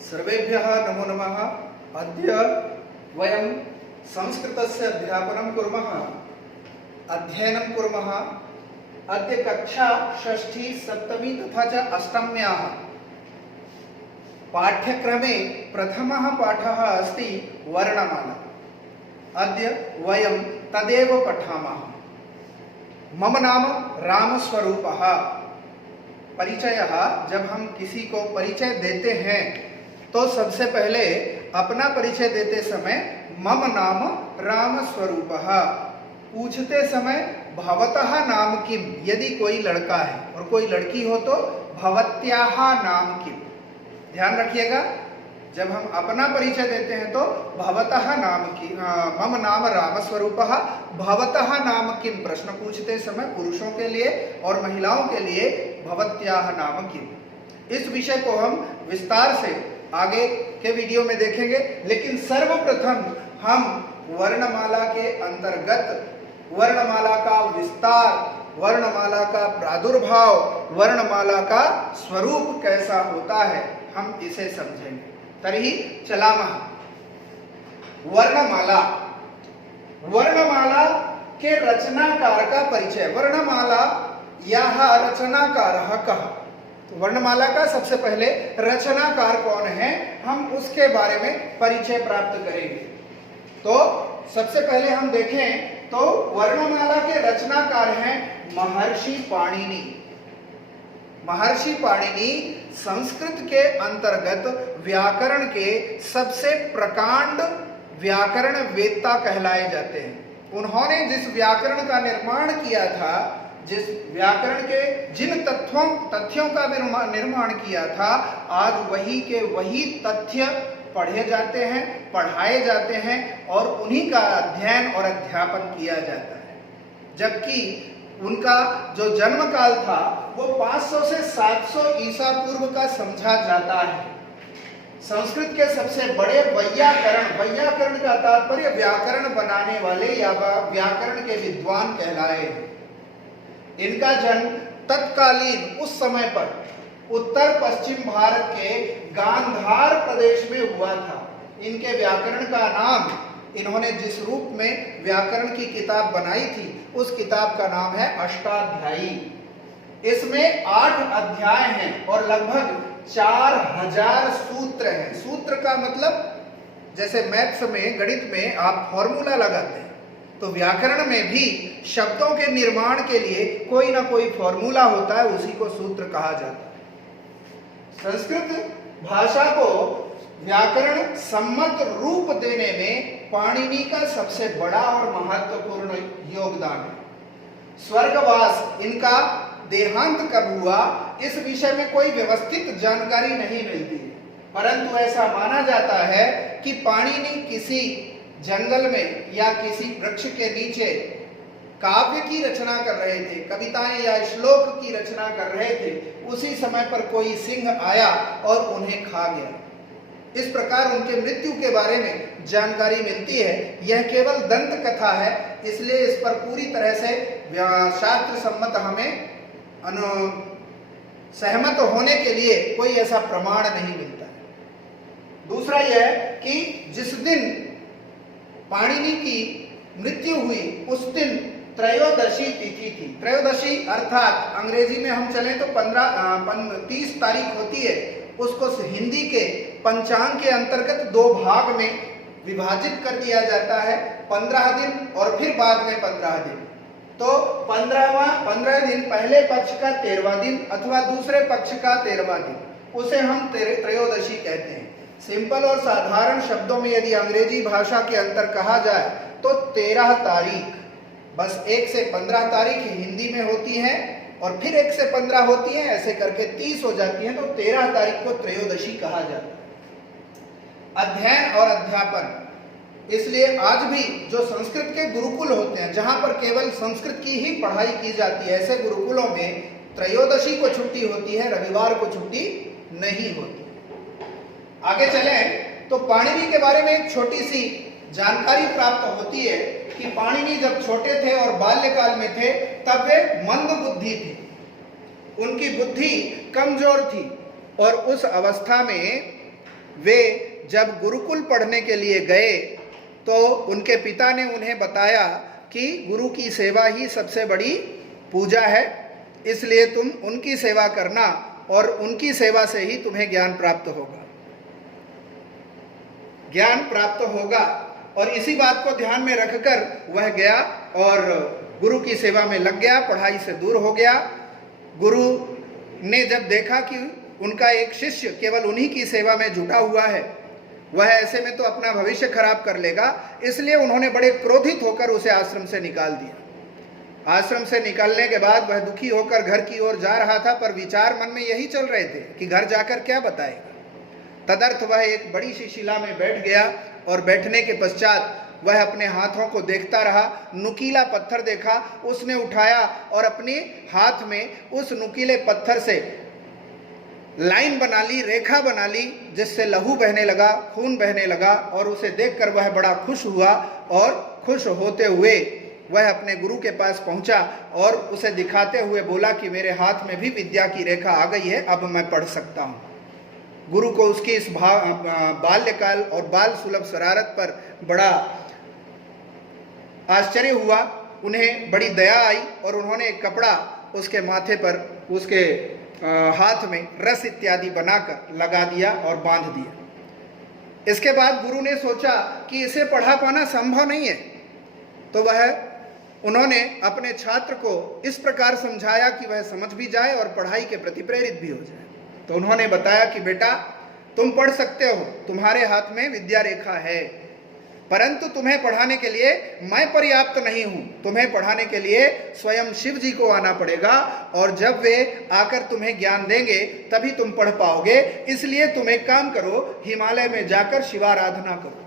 सर्वेभ्यः नमो नमः। अद्य वयं संस्कृतस्य अध्ययनं कुर्मः। अद्य कक्षा षष्ठी सप्तमी तथा च अष्टम्याः पाठ्यक्रमे प्रथमः पाठः अस्ति वर्णमाला। अद्य वयं तदेव पठामः। मम नाम रामस्वरूपः। परिचयः, जब हम किसी को परिचय देते हैं तो सबसे पहले अपना परिचय देते समय मम नाम रामस्वरूपः, पूछते समय भवतः नाम किम, यदि कोई लड़का है, और कोई लड़की हो तो भवत्याः नाम किम। ध्यान रखिएगा, जब हम अपना परिचय देते हैं तो भवतः नाम किम, मम नाम रामस्वरूपः, भवतः नाम किम प्रश्न पूछते समय पुरुषों के लिए और महिलाओं के लिए भवत्याः नाम किम। इस विषय को हम विस्तार से आगे के वीडियो में देखेंगे, लेकिन सर्वप्रथम हम वर्णमाला के अंतर्गत वर्णमाला का विस्तार, वर्णमाला का प्रादुर्भाव, वर्णमाला का स्वरूप कैसा होता है, हम इसे समझेंगे। तर्हि चलामः। वर्णमाला, वर्णमाला के रचनाकार का परिचय। वर्णमाला यह रचनाकारः कः, तो वर्णमाला का सबसे पहले रचनाकार कौन है, हम उसके बारे में परिचय प्राप्त करेंगे। तो सबसे पहले हम देखें तो वर्णमाला के रचनाकार हैं महर्षि पाणिनि। महर्षि पाणिनि संस्कृत के अंतर्गत व्याकरण के सबसे प्रकांड व्याकरण वेत्ता कहलाए जाते हैं। उन्होंने जिस व्याकरण का निर्माण किया था, जिस व्याकरण के जिन तथ्यों का निर्माण किया था, आज वही के वही तथ्य पढ़े जाते हैं, पढ़ाए जाते हैं और उन्हीं का अध्ययन और अध्यापन किया जाता है। जबकि उनका जो जन्म काल था वो 500 से 700 ईसा पूर्व का समझा जाता है। संस्कृत के सबसे बड़े वैयाकरण का तात्पर्य व्याकरण बनाने वाले या व्याकरण के विद्वान कहलाए हैं। इनका जन्म तत्कालीन उस समय पर उत्तर पश्चिम भारत के गांधार प्रदेश में हुआ था। इनके व्याकरण का नाम, इन्होंने जिस रूप में व्याकरण की किताब बनाई थी उस किताब का नाम है अष्टाध्यायी। इसमें 8 अध्याय हैं और लगभग 4000 सूत्र हैं। सूत्र का मतलब, जैसे मैथ्स में, गणित में आप फॉर्मूला लगाते हैं, तो व्याकरण में भी शब्दों के निर्माण के लिए कोई ना कोई फॉर्मूला होता है, उसी को सूत्र कहा जाता है। संस्कृत भाषा को व्याकरण सम्मत रूप देने में पाणिनि का सबसे बड़ा और महत्वपूर्ण योगदान है। स्वर्गवास, इनका देहांत कब हुआ, इस विषय में कोई व्यवस्थित जानकारी नहीं मिलती, परंतु ऐसा माना जाता है कि पाणिनि किसी जंगल में या किसी वृक्ष के नीचे काव्य की रचना कर रहे थे, कविताएं या श्लोक की रचना कर रहे थे। उसी समय पर कोई सिंह आया और उन्हें खा गया। इस प्रकार उनके मृत्यु के बारे में जानकारी मिलती है। यह केवल दंत कथा है, इसलिए इस पर पूरी तरह से शास्त्र सम्मत हमें सहमत होने के लिए कोई ऐसा प्रमाण नहीं मिलता है। दूसरा यह कि जिस दिन पाणिनि की मृत्यु हुई उस दिन त्रयोदशी तिथि थी। त्रयोदशी अर्थात अंग्रेजी में हम चलें तो 30 तारीख होती है, उसको हिंदी के पंचांग के अंतर्गत 2 भाग में विभाजित कर दिया जाता है, 15 दिन और फिर बाद में 15 दिन। तो 15 दिन पहले पक्ष का 13वां दिन अथवा दूसरे पक्ष का 13वां दिन, उसे हम त्रयोदशी कहते हैं। सिंपल और साधारण शब्दों में यदि अंग्रेजी भाषा के अंतर कहा जाए तो 13 तारीख, बस 1 से 15 तारीख हिंदी में होती है और फिर 1 से 15 होती है, ऐसे करके 30 हो जाती है, तो 13 तारीख को त्रयोदशी कहा जाता है। अध्ययन और अध्यापन, इसलिए आज भी जो संस्कृत के गुरुकुल होते हैं, जहां पर केवल संस्कृत की ही पढ़ाई की जाती है, ऐसे गुरुकुलों में त्रयोदशी को छुट्टी होती है, रविवार को छुट्टी नहीं होती। आगे चलें तो पाणिनि के बारे में एक छोटी सी जानकारी प्राप्त होती है कि पाणिनि जब छोटे थे और बाल्यकाल में थे तब वे मंद बुद्धि थे, उनकी बुद्धि कमजोर थी और उस अवस्था में वे जब गुरुकुल पढ़ने के लिए गए तो उनके पिता ने उन्हें बताया कि गुरु की सेवा ही सबसे बड़ी पूजा है, इसलिए तुम उनकी सेवा करना और उनकी सेवा से ही तुम्हें ज्ञान प्राप्त होगा। ज्ञान प्राप्त होगा। और इसी बात को ध्यान में रखकर वह गया और गुरु की सेवा में लग गया, पढ़ाई से दूर हो गया। गुरु ने जब देखा कि उनका एक शिष्य केवल उन्हीं की सेवा में जुटा हुआ है, वह ऐसे में तो अपना भविष्य खराब कर लेगा, इसलिए उन्होंने बड़े क्रोधित होकर उसे आश्रम से निकाल दिया। आश्रम से निकालने के बाद वह दुखी होकर घर की ओर जा रहा था, पर विचार मन में यही चल रहे थे कि घर जाकर क्या बताएगा। तदर्थ वह एक बड़ी सी शिला में बैठ गया और बैठने के पश्चात वह अपने हाथों को देखता रहा। नुकीला पत्थर देखा, उसने उठाया और अपने हाथ में उस नुकीले पत्थर से लाइन बना ली, रेखा बना ली, जिससे लहू बहने लगा, खून बहने लगा। और उसे देखकर वह बड़ा खुश हुआ और खुश होते हुए वह अपने गुरु के पास पहुंचा और उसे दिखाते हुए बोला कि मेरे हाथ में भी विद्या की रेखा आ गई है, अब मैं पढ़ सकता हूं। गुरु को उसकी इस बाल्यकाल और बाल सुलभ शरारत पर बड़ा आश्चर्य हुआ, उन्हें बड़ी दया आई और उन्होंने एक कपड़ा उसके माथे पर, उसके हाथ में रस इत्यादि बनाकर लगा दिया और बांध दिया। इसके बाद गुरु ने सोचा कि इसे पढ़ा पाना संभव नहीं है, तो उन्होंने अपने छात्र को इस प्रकार समझाया कि वह समझ भी जाए और पढ़ाई के प्रति प्रेरित भी हो जाए। तो उन्होंने बताया कि बेटा, तुम पढ़ सकते हो, तुम्हारे हाथ में विद्या रेखा है, परंतु तुम्हें पढ़ाने के लिए मैं पर्याप्त नहीं हूं। तुम्हें पढ़ाने के लिए स्वयं शिव जी को आना पड़ेगा, और जब वे आकर तुम्हें ज्ञान देंगे तभी तुम पढ़ पाओगे। इसलिए तुम एक काम करो, हिमालय में जाकर शिवाराधना करो।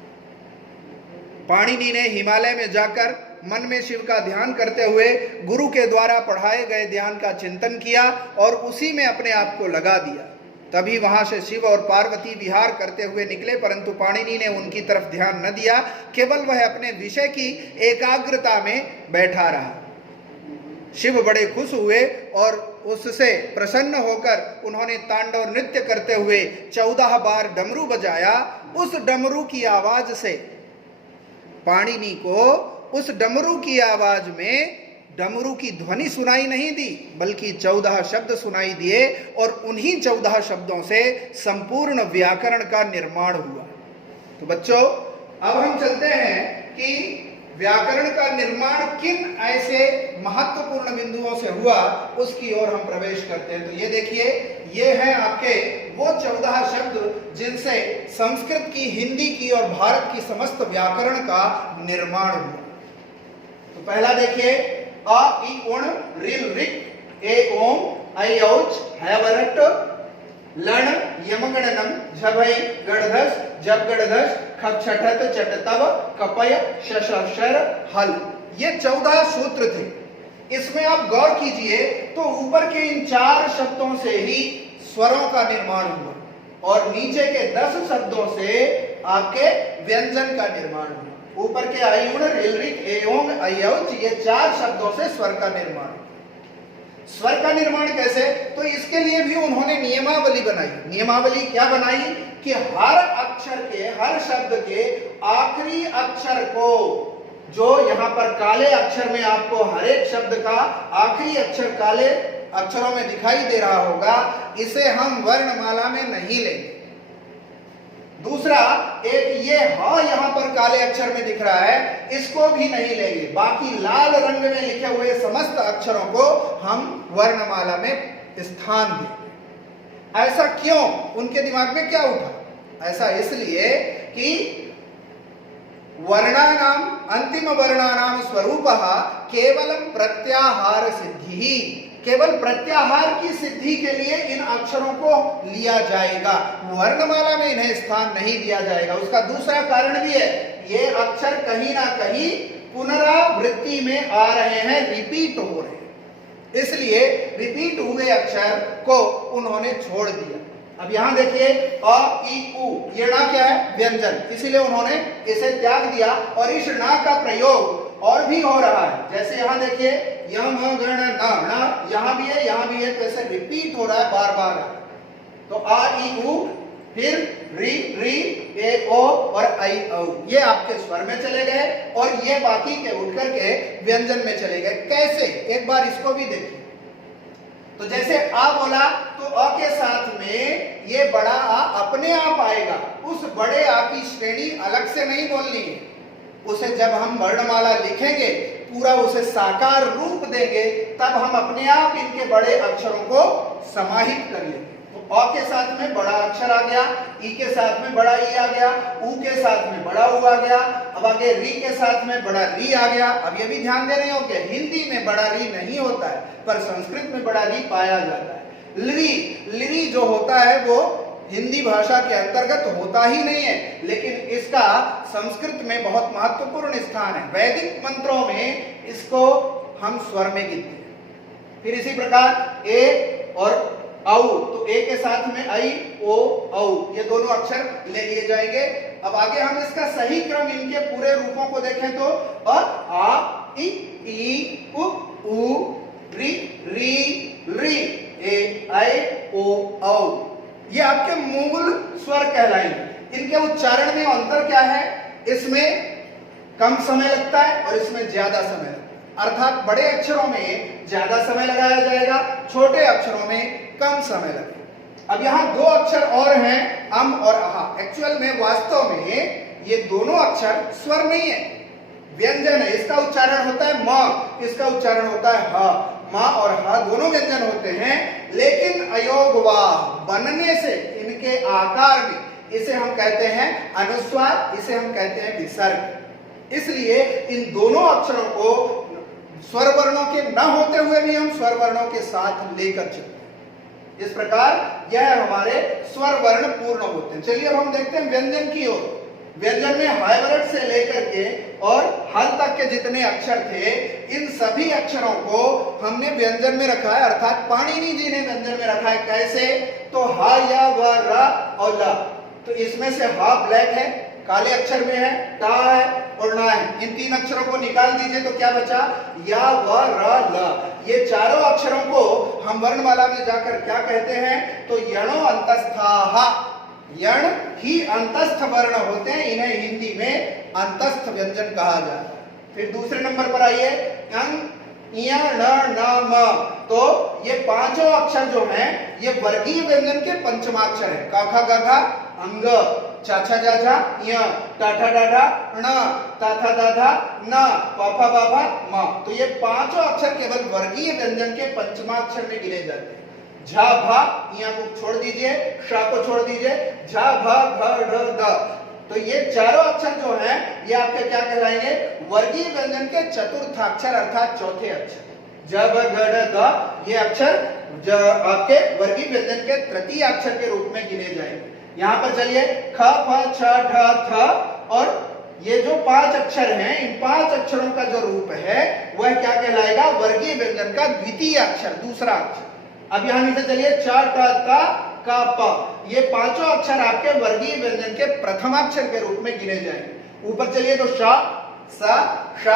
पाणिनि ने हिमालय में जाकर मन में शिव का ध्यान करते हुए गुरु के द्वारा पढ़ाए गए ध्यान का चिंतन किया और उसी में अपने आप को लगा दिया। तभी वहां से शिव और पार्वती विहार करते हुए निकले, परंतु पाणिनि ने उनकी तरफ ध्यान न दिया, केवल वह अपने विषय की एकाग्रता में बैठा रहा। शिव बड़े खुश हुए और उससे प्रसन्न होकर उन्होंने तांडव नृत्य करते हुए 14 बार डमरू बजाया। उस डमरू की आवाज से पाणिनि को, उस डमरू की आवाज में डमरू की ध्वनि सुनाई नहीं दी, बल्कि 14 शब्द सुनाई दिए, और उन्हीं 14 शब्दों से संपूर्ण व्याकरण का निर्माण हुआ। तो बच्चों, अब हम चलते हैं कि व्याकरण का निर्माण किन ऐसे महत्वपूर्ण बिंदुओं से हुआ, उसकी ओर हम प्रवेश करते हैं। तो ये देखिए, ये है आपके वो 14 शब्द जिनसे संस्कृत की, हिंदी की और भारत की समस्त व्याकरण का निर्माण हुआ। तो पहला देखिए, अ इ उण ऋल ऋक ए ओम ऐ औच हैवरट लण यमगणनम झभई गणधस जब गणधस खप छठत चटतव कपय शशर हल। ये 14 सूत्र थे। इसमें आप गौर कीजिए तो ऊपर के इन 4 शब्दों से ही स्वरों का निर्माण हुआ और नीचे के 10 शब्दों से आपके व्यंजन का निर्माण हुआ। ऊपर के आयुण रिलरिक एओंग अयौच, ये 4 शब्दों से स्वर का निर्माण। स्वर का निर्माण कैसे? तो इसके लिए भी उन्होंने नियमावली बनाई। नियमावली क्या बनाई कि हर अक्षर के, हर शब्द के आखिरी अक्षर को, जो यहाँ पर काले अक्षर में आपको हर एक शब्द का आखिरी अक्षर काले अक्षरों में दिखाई दे रहा होगा, इसे हम वर्णमाला में नहीं लेंगे। दूसरा, एक ये ह यहाँ पर काले अक्षर में दिख रहा है, इसको भी नहीं लेंगे। बाकी लाल रंग में लिखे हुए समस्त अक्षरों को हम वर्णमाला में स्थान देंगे। ऐसा क्यों? उनके दिमाग में क्या उठा? ऐसा इसलिए कि वर्णानाम, अंतिम वर्णानाम स्वरूपः केवलम प्रत्याहार सिद्धि, केवल प्रत्याहार की सिद्धि के लिए इन अक्षरों को लिया जाएगा, वर्णमाला में इन्हें स्थान नहीं दिया जाएगा। उसका दूसरा कारण भी है, ये अक्षर कहीं ना कहीं पुनरावृत्ति में आ रहे हैं, रिपीट हो रहे हैं, इसलिए रिपीट हुए अक्षर को उन्होंने छोड़ दिया। अब यहां देखिए, अ इ उ, ये णा क्या है? व्यंजन, इसीलिए उन्होंने इसे त्याग दिया और इस णा का प्रयोग और भी हो रहा है। जैसे यहां देखिए, यम गण ना, यहां भी है, यहां भी है, तो ऐसे रिपीट हो रहा है बार बार। तो आ इ उ फिर री री ए ओ और आई औ, ये आपके स्वर में चले गए और ये बाकी के उठ करके व्यंजन में चले गए। कैसे, एक बार इसको भी देखिए। तो जैसे आ बोला तो अ के साथ में ये बड़ा आ अपने आप आएगा। उस बड़े आ की श्रेणी अलग से नहीं बोलनी है, उसे जब हम वर्णमाला लिखेंगे पूरा उसे साकार रूप देंगे तब हम अपने आप इनके बड़े अक्षरों को समाहित कर लेंगे। तो अ के साथ में बड़ा अक्षर आ गया, ई के साथ में बड़ा ई आ गया, उ के साथ में बड़ा उ आ गया, अब आगे री के साथ में बड़ा री आ गया। अब ये भी ध्यान देने योग्य, हिंदी में बड़ा री नहीं होता है पर संस्कृत में बड़ा री पाया जाता है। लिरी, लिरी जो होता है वो हिंदी भाषा के अंतर्गत होता ही नहीं है, लेकिन इसका संस्कृत में बहुत महत्वपूर्ण स्थान है। वैदिक मंत्रों में इसको हम स्वर में गिनते हैं। फिर इसी प्रकार ए और औ, तो ए के साथ में आई ओ औ, ये दोनों अक्षर ले लिए जाएंगे। अब आगे हम इसका सही क्रम इनके पूरे रूपों को देखें तो आ ई उ री री री ए आई ओ औ, ये आपके मूल स्वर कहलाएंगे। इनके उच्चारण में अंतर क्या है, इसमें कम समय लगता है और इसमें ज्यादा समय लगता है। अर्थात बड़े अक्षरों में ज्यादा समय लगाया जाएगा, छोटे अक्षरों में कम समय लगेगा। अब यहाँ दो अक्षर और हैं, अम और अहा। एक्चुअल में वास्तव में ये दोनों अक्षर स्वर नहीं है, व्यंजन है। इसका उच्चारण होता है म, इसका उच्चारण होता है ह। माँ और हा दोनों व्यंजन होते हैं, लेकिन अयोगवाह बनने से इनके आकार में इसे हम कहते हैं अनुस्वार, इसे हम कहते हैं विसर्ग। इसलिए इन दोनों अक्षरों को स्वर वर्णों के न होते हुए भी हम स्वर वर्णों के साथ लेकर चलते हैं। इस प्रकार यह हमारे स्वर वर्ण पूर्ण होते हैं। चलिए अब हम देखते हैं व्यंजन की ओर। व्यंजन में हाइवरट से लेकर के और हल तक के जितने अक्षर थे, इन सभी अक्षरों को हमने व्यंजन में रखा है, अर्थात पाणिनि जी ने व्यंजन में रखा है। कैसे, तो हा या व रा और ला। तो इसमें से हा ब्लैक है, काले अक्षर में है, टा है और ना है। इन तीन अक्षरों को निकाल दीजिए तो क्या बचा, या व रा ला। ये चारों अक्षरों को हम वर्णमाला में जाकर क्या कहते हैं, तो यणो अंतस्थाः। यण ही अंतस्थ वर्ण होते हैं, इन्हें हिंदी में अंतस्थ व्यंजन कहा जाता है। फिर दूसरे नंबर पर आइए, अंग इया न न म। तो ये पांचों अक्षर जो हैं ये वर्गीय व्यंजन के पंचमाक्षर है। का खा गा घा अंग, चा छा जा झा य, टा ठा डा ढा ण, ता था दा धा न, पा फा बा भा म। तो ये पांचों अक्षर केवल वर्गीय व्यंजन के पंचमाक्षर में गिने जाते हैं। झा भा, यहाँ को छोड़ दीजिए, श को छोड़ दीजिए, झा भा घ ढ द। तो ये चारों अक्षर जो हैं ये आपके क्या कहलाएंगे, वर्गीय व्यंजन के चतुर्थाक्षर अर्थात चौथे अक्षर। ज ब ग ढ द, ये अक्षर आपके वर्गीय व्यंजन के तृतीय अक्षर के रूप में गिने जाएंगे। यहाँ पर चलिए ख फ छ ढ थ, और ये जो पांच अक्षर हैं, इन पांच अक्षरों का जो रूप है वह क्या कहलाएगा, वर्गीय व्यंजन का द्वितीय अक्षर, दूसरा अक्षर। अब यहाँ नीचे चलिए च ट त क प, ये पांचों अक्षर आपके वर्गीय व्यंजन के प्रथमाक्षर के रूप में गिने जाएंगे। ऊपर चलिए तो श, स, श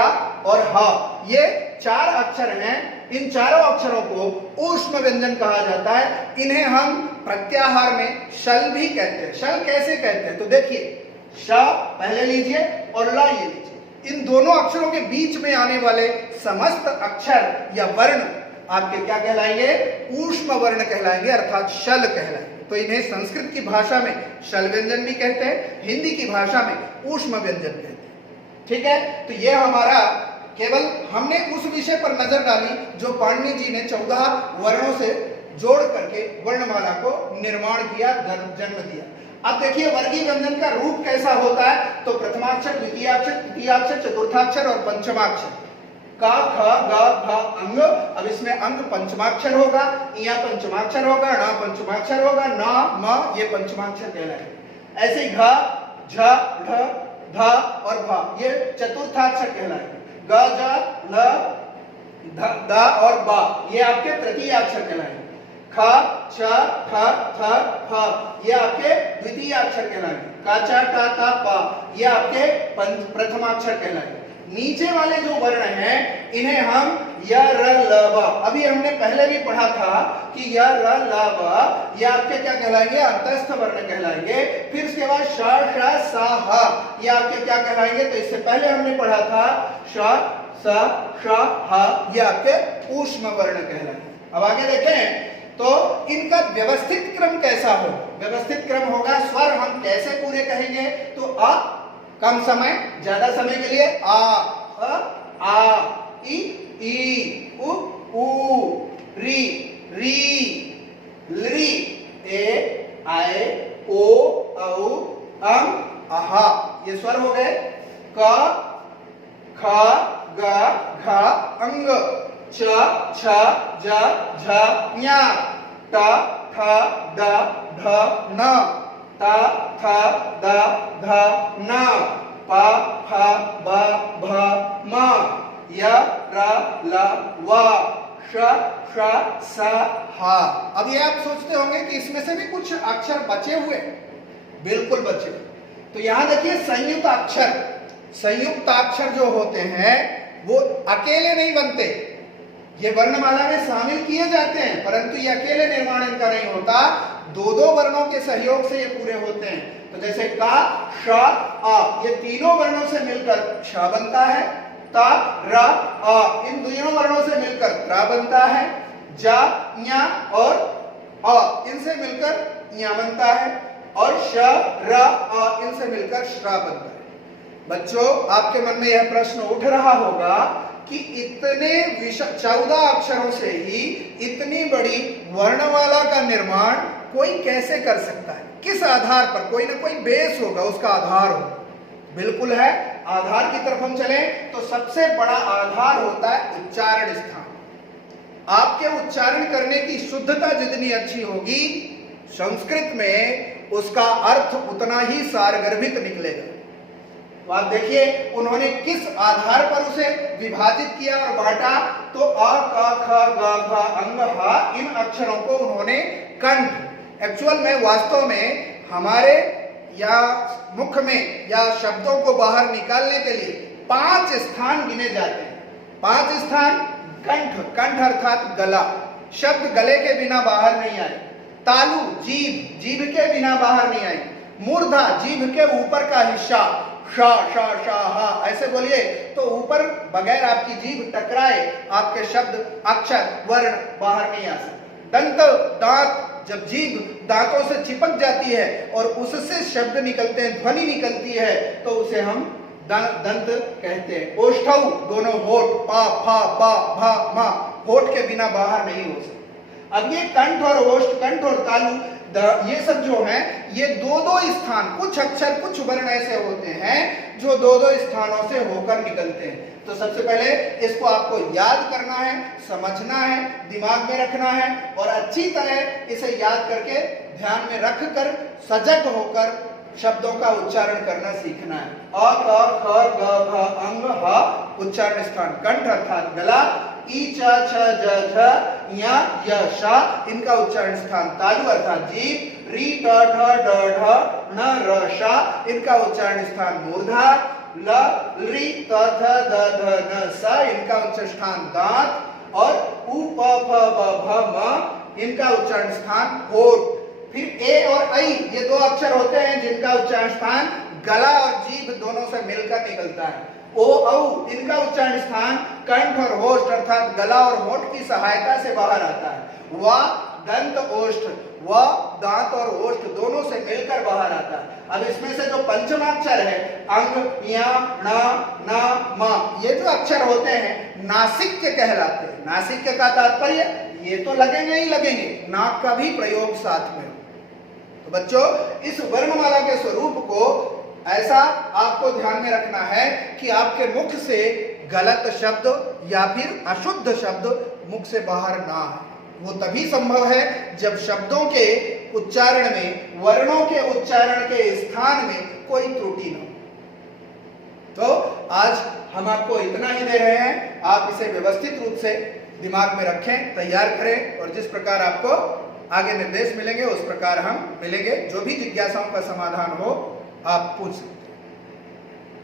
और ह, ये चार अक्षर हैं। इन चारों अक्षरों को ऊष्म व्यंजन कहा जाता है। इन्हें हम प्रत्याहार में शल भी कहते हैं। शल कैसे कहते हैं, तो देखिए श पहले लीजिए और ला ये लीजिए। इन दोनों अक्षरों के बीच में आने वाले समस्त अक्षर या वर्ण आपके क्या कहलाएंगे, ऊष्म वर्ण कहलाएंगे, अर्थात शल कहलाएंगे। तो इन्हें संस्कृत की भाषा में शल व्यंजन भी कहते हैं, हिंदी की भाषा में ऊष्म व्यंजन कहते हैं। ठीक है, तो ये हमारा केवल हमने उस विषय पर नजर डाली जो पाणिनि जी ने 14 वर्णों से जोड़ करके वर्णमाला को निर्माण किया, जन्म दिया। अब देखिए वर्गीय व्यंजन का रूप कैसा होता है, तो प्रथमाक्षर, द्वितीयाक्षर, तृतीयाक्षर, चतुर्थाक्षर और पंचमाक्षर। का ख ग घ अंग, अब इसमें अंग पंचमाक्षर होगा, इया पंचमाक्षर होगा, ण पंचमाक्षर होगा, न म ये पंचमाक्षर कहलाएंगे। ऐसे ही घ झ ढ ध और भ ये चतुर्थाक्षर कहलाएंगे। ग ज ल ध द और ब ये आपके तृतीय अक्षर कहलाएंगे। ख छ ठ थ फ ये आपके द्वितीय अक्षर कहलाएंगे। का च टा ता प ये आपके प्रथमाक्षर कहलाएंगे। नीचे वाले जो वर्ण हैं इन्हें हम य र ल व। अभी हमने पहले भी पढ़ा था कि य र ल व ये आपके क्या कहलाएंगे, अंतस्थ वर्ण कहलाएंगे। फिर उसके बाद श श स ह ये आपके क्या कहलाएंगे, तो इससे पहले हमने पढ़ा था श स श ह ये आपके ऊष्म वर्ण कहलाएंगे। अब आगे देखें तो इनका व्यवस्थित क्रम कैसा हो। व्यवस्थित क्रम होगा, स्वर हम कैसे पूरे कहेंगे, तो अ कम समय, ज्यादा समय के लिए आ ई उ री री ए आए ओ औ अं आहा ये स्वर हो गए। क ख ग घ अंग, च छ ज झ ञ, ट ठ ड ढ न, त थ द ध न, प फ ब भ म, य र ल व, श श स ह। अब ये आप सोचते होंगे कि इसमें से भी कुछ अक्षर बचे हुए, बिल्कुल बचे। तो यहां देखिए संयुक्त अक्षर, संयुक्त अक्षर जो होते हैं वो अकेले नहीं बनते, ये वर्णमाला में शामिल किए जाते हैं, परंतु ये अकेले निर्माण इनका नहीं होता, दो दो वर्णों के सहयोग से ये पूरे होते हैं। तो जैसे का श अ ये तीनों वर्णों से मिलकर श बनता है, त र अ इन दोनों वर्णों से मिलकर त्र बनता है, ज ञ और अ इनसे मिलकर ञ बनता है, और श र अ इनसे मिलकर श्र बनता है। बच्चों आपके मन में यह प्रश्न उठ रहा होगा कि इतने 14 अक्षरों से ही इतनी बड़ी वर्णमाला का निर्माण कोई कैसे कर सकता है, किस आधार पर, कोई ना कोई बेस होगा, उसका आधार होगा। बिल्कुल है, आधार की तरफ हम चलें तो सबसे बड़ा आधार होता है उच्चारण स्थान। आपके उच्चारण करने की शुद्धता जितनी अच्छी होगी, संस्कृत में उसका अर्थ उतना ही सारगर्भित निकलेगा। तो आप देखिए उन्होंने किस आधार पर उसे विभाजित किया और बांटा, तो अ क ख ग घ अंग ह इन अक्षरों को उन्होंने कंठ, एक्चुअल में वास्तव में हमारे या मुख में या शब्दों को बाहर निकालने के लिए 5 स्थान गिने जाते हैं। 5 स्थान, कंठ, कंठ अर्थात गला, शब्द गले के बिना बाहर नहीं आए। तालु जीभ, जीभ के बिना बाहर नहीं आई। मूर्धा जीभ के ऊपर का हिस्सा, शा शा शा हा ऐसे बोलिए तो ऊपर बगैर आपकी जीभ टकराए आपके शब्द अक्षर वर्ण बाहर नहीं आ सकते। दंत दांत, जब जीभ दांतों से चिपक जाती है और उससे शब्द निकलते हैं, ध्वनि निकलती है, तो उसे हम दंत कहते हैं। ओष्ठौ दोनों होठ, पा फा पा भा मा, होठ के बिना बाहर नहीं हो सकते। अब ये कंठ और ओष्ठ, कंठ और तालु, ये सब जो हैं ये दो दो स्थान, कुछ अक्षर कुछ वर्ण ऐसे होते हैं जो दो दो स्थानों से होकर निकलते हैं। तो सबसे पहले इसको आपको याद करना है, समझना है, दिमाग में रखना है और अच्छी तरह इसे याद करके ध्यान में रखकर सजग होकर शब्दों का उच्चारण करना सीखना है। अ क ख ग घ अंग ह उच्चारण स्थान, कंठ अर्थात गला, ई च छ ज झ ञ य श इनका उच्चारण स्थान तालु अर्थात जीभ, री ट ठ ड ढ ण र श इनका उच्चारण स्थान मूर्धा, ल री त थ द ध न स इनका उच्चारण स्थान दांत, और उ प फ ब भ म इनका उच्चारण स्थान होठ। फिर ए और ऐ ये दो अक्षर होते हैं जिनका उच्चारण स्थान गला और जीभ दोनों से मिलकर निकलता है। ओ औ इनका उच्चारण स्थान कंठ और होठ अर्थात गला और होठ की सहायता से बाहर आता है। व दंत ओष्ठ, व दांत और ओष्ठ दोनों से मिलकर बाहर आता है। अब इसमें से जो पंचमाक्षर है अंग, य, ण, न, म ये जो अक्षर होते हैं नासिक्य कहलाते हैं। नासिक्य का तात्पर्य ये तो लगेंगे ही लगेंगे, नाक का भी प्रयोग साथ में। तो बच्चों इस वर्णमाला के स्वरूप को ऐसा आपको ध्यान में रखना है कि आपके मुख से गलत शब्द या फिर अशुद्ध शब्द मुख से बाहर ना आए। वो तभी संभव है जब शब्दों के उच्चारण में, वर्णों के उच्चारण के स्थान में कोई त्रुटि न हो। तो आज हम आपको इतना ही दे रहे हैं, आप इसे व्यवस्थित रूप से दिमाग में रखें, तैयार करें और जिस प्रकार आपको आगे निर्देश मिलेंगे उस प्रकार हम मिलेंगे। जो भी जिज्ञासाओं का समाधान हो आप पूछ सकते हैं।